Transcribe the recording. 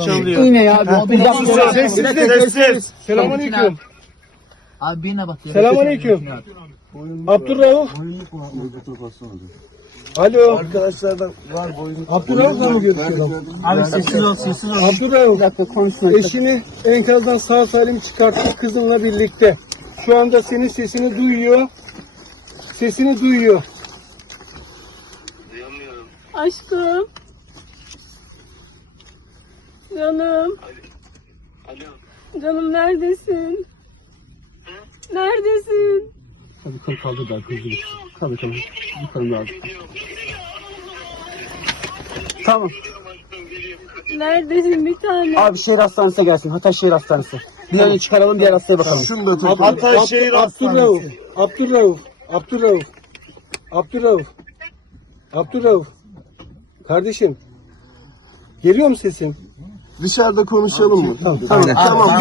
çalıyor. İğne ya. Bir dakika. Sessiz, sessiz. Selamünaleyküm. Abi birine bak. Selamünaleyküm. Abdurrauf. Alo. Arkadaşlardan var boyunluk. Abdurrauf'la mı görüşüyorum? Abi sessiz ol sessiz ol. Abdurrauf. Bir dakika konuşma. Eşini enkazdan sağ salim çıkarttı kızınla birlikte. Şu anda senin sesini duyuyor. Sesini duyuyor. Aşkım. Canım. Canım neredesin? Neredesin? Tabii kol kaldı da kızı. Tabii tabii. Yukarı lazım. Tamam. Neredesin bir tane? Abi şehir hastanesine gelsin. Hatay şehir hastanesi. Bir an önce çıkaralım diğer hastaya bakalım. Şunu da tut. Ataşehir Abdurrauf. Abdurrauf. Abdurrauf. Abdurrauf. Abdurrauf. Kardeşim. Geliyor mu sesim? Dışarıda konuşalım mı? Tamam. Tamam.